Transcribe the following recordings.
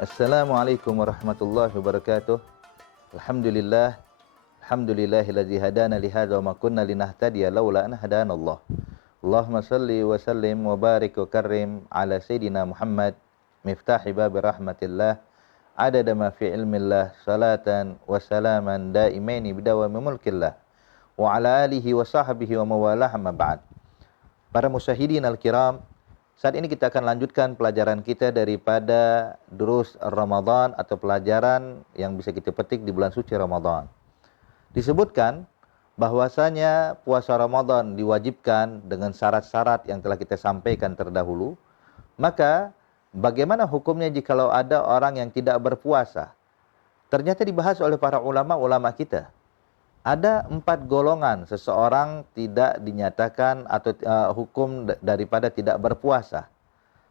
Assalamualaikum warahmatullahi wabarakatuh. Alhamdulillah, alhamdulillahilladzi hadana li hadza wa ma kunna linahtadiya laula an hadanallah. Allahumma salli wa sallim wa barik wa karrim ala sayidina Muhammad miftahi babi rahmatillah adada ma fi ilmillah salatan wa salaman daimaini bidawami mulkillah wa ala alihi wa sahbihi wa mawalah amma ba'd. Para musyahidin al-kiram, saat ini kita akan lanjutkan pelajaran kita daripada durus Ramadan atau pelajaran yang bisa kita petik di bulan suci Ramadan. Disebutkan bahwasanya puasa Ramadan diwajibkan dengan syarat-syarat yang telah kita sampaikan terdahulu. Maka bagaimana hukumnya jikalau ada orang yang tidak berpuasa? Ternyata dibahas oleh para ulama-ulama kita. Ada 4 golongan seseorang tidak dinyatakan atau hukum daripada tidak berpuasa.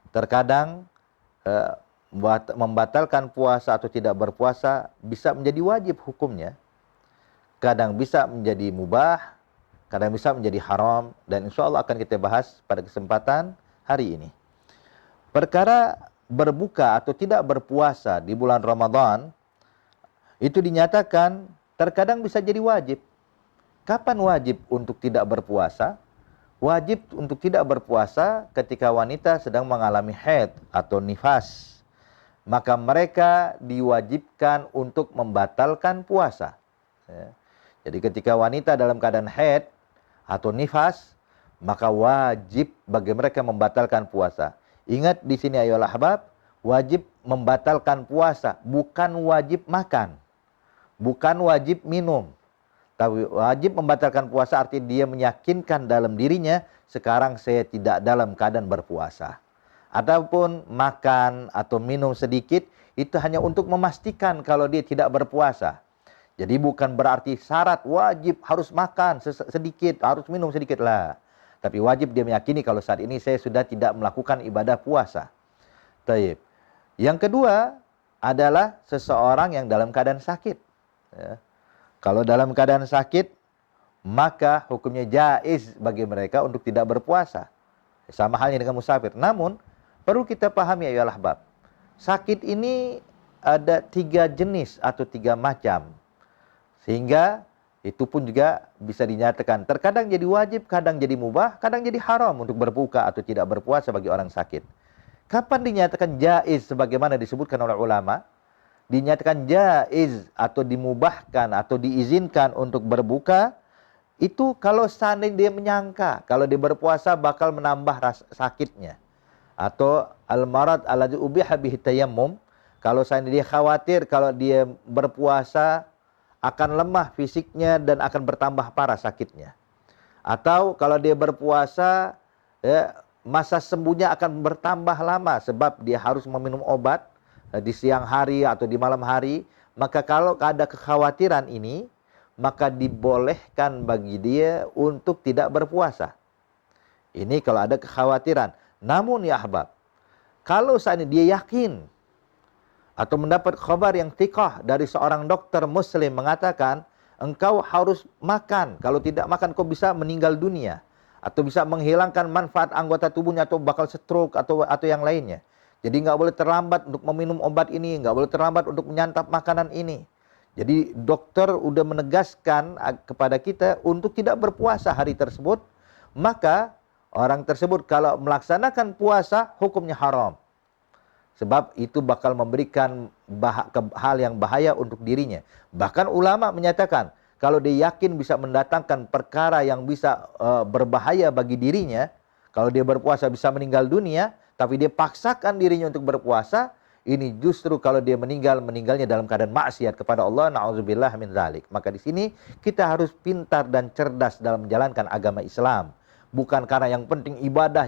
Terkadang membatalkan puasa atau tidak berpuasa bisa menjadi wajib hukumnya. Kadang bisa menjadi mubah, kadang bisa menjadi haram, dan insya Allah akan kita bahas pada kesempatan hari ini. Perkara berbuka atau tidak berpuasa di bulan Ramadan itu dinyatakan terkadang bisa jadi wajib. Kapan wajib untuk tidak berpuasa? Wajib untuk tidak berpuasa ketika wanita sedang mengalami haid atau nifas. Maka mereka diwajibkan untuk membatalkan puasa. Ya. Jadi ketika wanita dalam keadaan haid atau nifas, maka wajib bagi mereka membatalkan puasa. Ingat di sini ayolah ahbab, wajib membatalkan puasa, bukan wajib makan. Bukan wajib minum. Tapi wajib membatalkan puasa artinya dia meyakinkan dalam dirinya, sekarang saya tidak dalam keadaan berpuasa. Ataupun makan atau minum sedikit, itu hanya untuk memastikan kalau dia tidak berpuasa. Jadi bukan berarti syarat wajib harus makan sedikit, harus minum sedikit lah. Tapi wajib dia meyakini kalau saat ini saya sudah tidak melakukan ibadah puasa. Taib. Yang kedua adalah seseorang yang dalam keadaan sakit. Ya. Kalau dalam keadaan sakit, maka hukumnya jaiz bagi mereka untuk tidak berpuasa. Sama halnya dengan musafir. Namun, perlu kita pahami ya ahbab. Sakit ini ada 3 jenis atau 3 macam. Sehingga itu pun juga bisa dinyatakan terkadang jadi wajib, kadang jadi mubah, kadang jadi haram untuk berbuka atau tidak berpuasa bagi orang sakit. Kapan dinyatakan jaiz sebagaimana disebutkan oleh ulama? Dinyatakan jaiz atau dimubahkan atau diizinkan untuk berbuka itu kalau seandainya dia menyangka kalau dia berpuasa bakal menambah sakitnya, atau al-marad alladzi ubiha bihi tayammum, kalau seandainya dia khawatir kalau dia berpuasa akan lemah fisiknya dan akan bertambah parah sakitnya, atau kalau dia berpuasa masa sembuhnya akan bertambah lama sebab dia harus meminum obat di siang hari atau di malam hari. Maka kalau ada kekhawatiran ini, maka dibolehkan bagi dia untuk tidak berpuasa. Ini kalau ada kekhawatiran. Namun ya ahbab, kalau seandainya dia yakin atau mendapat khabar yang thiqah dari seorang dokter muslim mengatakan engkau harus makan, kalau tidak makan kau bisa meninggal dunia, atau bisa menghilangkan manfaat anggota tubuhnya, atau bakal stroke atau yang lainnya. Jadi nggak boleh terlambat untuk meminum obat ini, nggak boleh terlambat untuk menyantap makanan ini. Jadi dokter udah menegaskan kepada kita untuk tidak berpuasa hari tersebut, maka orang tersebut kalau melaksanakan puasa hukumnya haram. Sebab itu bakal memberikan hal yang bahaya untuk dirinya. Bahkan ulama menyatakan kalau dia yakin bisa mendatangkan perkara yang bisa berbahaya bagi dirinya, kalau dia berpuasa bisa meninggal dunia, tapi dia paksakan dirinya untuk berpuasa, ini justru kalau dia meninggalnya dalam keadaan maksiat kepada Allah, na'udzubillah min dzalik. Maka di sini kita harus pintar dan cerdas dalam menjalankan agama Islam. Bukan karena yang penting ibadah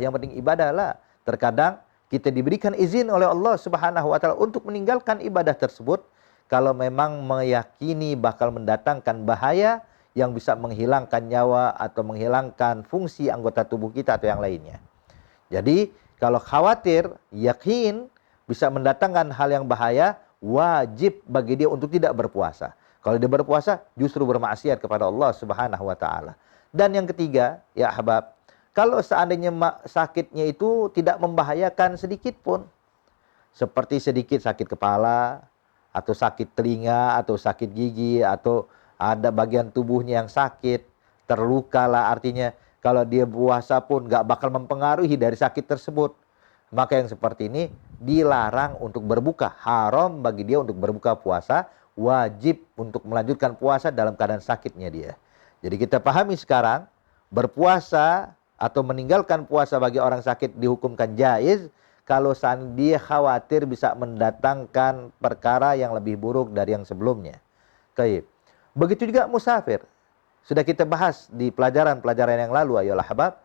lah. Terkadang kita diberikan izin oleh Allah Subhanahu wa taala untuk meninggalkan ibadah tersebut kalau memang meyakini bakal mendatangkan bahaya yang bisa menghilangkan nyawa atau menghilangkan fungsi anggota tubuh kita atau yang lainnya. Jadi kalau khawatir, yakin bisa mendatangkan hal yang bahaya, wajib bagi dia untuk tidak berpuasa. Kalau dia berpuasa, justru bermaksiat kepada Allah Subhanahu wa taala. Dan yang ketiga, ya ahbab, kalau seandainya sakitnya itu tidak membahayakan sedikit pun, seperti sedikit sakit kepala, atau sakit telinga, atau sakit gigi, atau ada bagian tubuhnya yang sakit, terluka lah, artinya kalau dia puasa pun nggak bakal mempengaruhi dari sakit tersebut. Maka yang seperti ini dilarang untuk berbuka. Haram bagi dia untuk berbuka puasa, wajib untuk melanjutkan puasa dalam keadaan sakitnya dia. Jadi kita pahami sekarang, berpuasa atau meninggalkan puasa bagi orang sakit dihukumkan jaiz kalau dia khawatir bisa mendatangkan perkara yang lebih buruk dari yang sebelumnya. Baik. Begitu juga musafir. Sudah kita bahas di pelajaran-pelajaran yang lalu, ayolah habab.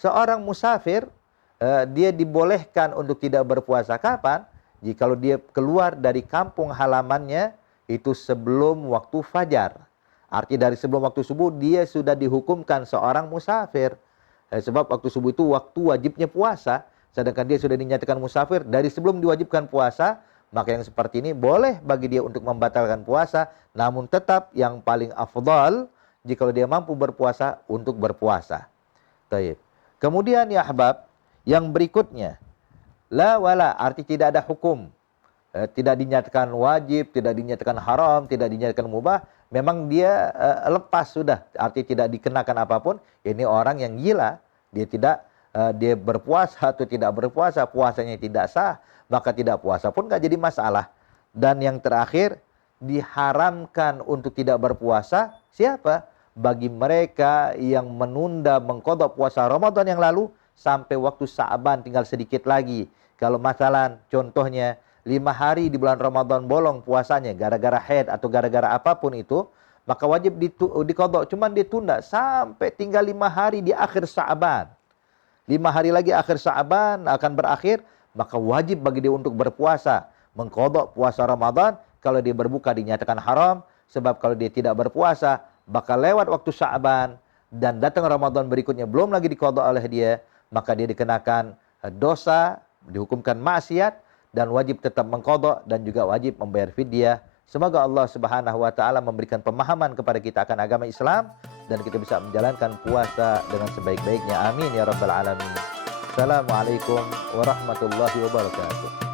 Seorang musafir, dia dibolehkan untuk tidak berpuasa kapan? Jikalau dia keluar dari kampung halamannya itu sebelum waktu fajar. Artinya dari sebelum waktu subuh dia sudah dihukumkan seorang musafir. Sebab waktu subuh itu waktu wajibnya puasa. Sedangkan dia sudah dinyatakan musafir dari sebelum diwajibkan puasa. Maka yang seperti ini boleh bagi dia untuk membatalkan puasa. Namun tetap yang paling afdal jikalau dia mampu berpuasa untuk berpuasa. Taib. Kemudian ya ahbab, yang berikutnya, la wala, arti tidak ada hukum. Tidak dinyatakan wajib, tidak dinyatakan haram, tidak dinyatakan mubah. Memang dia lepas sudah, arti tidak dikenakan apapun. Ini orang yang gila, dia tidak dia berpuasa atau tidak berpuasa, puasanya tidak sah, maka tidak puasa pun nggak jadi masalah. Dan yang terakhir, diharamkan untuk tidak berpuasa siapa? Bagi mereka yang menunda mengqadha puasa Ramadan yang lalu sampai waktu Sa'ban tinggal sedikit lagi. Kalau masalah contohnya 5 hari di bulan Ramadan bolong puasanya gara-gara haid atau gara-gara apapun itu, maka wajib diqadha, cuman ditunda sampai tinggal 5 hari di akhir Sa'ban. 5 hari lagi akhir Sa'ban akan berakhir, maka wajib bagi dia untuk berpuasa, mengqadha puasa Ramadan. Kalau dia berbuka dinyatakan haram, sebab kalau dia tidak berpuasa bakal lewat waktu Sa'ban dan datang Ramadan berikutnya belum lagi diqadha oleh dia, maka dia dikenakan dosa, dihukumkan maksiat dan wajib tetap mengqadha dan juga wajib membayar fidyah. Semoga Allah Subhanahu wa taala memberikan pemahaman kepada kita akan agama Islam dan kita bisa menjalankan puasa dengan sebaik-baiknya. Amin ya rabbal alamin. Assalamualaikum warahmatullahi wabarakatuh.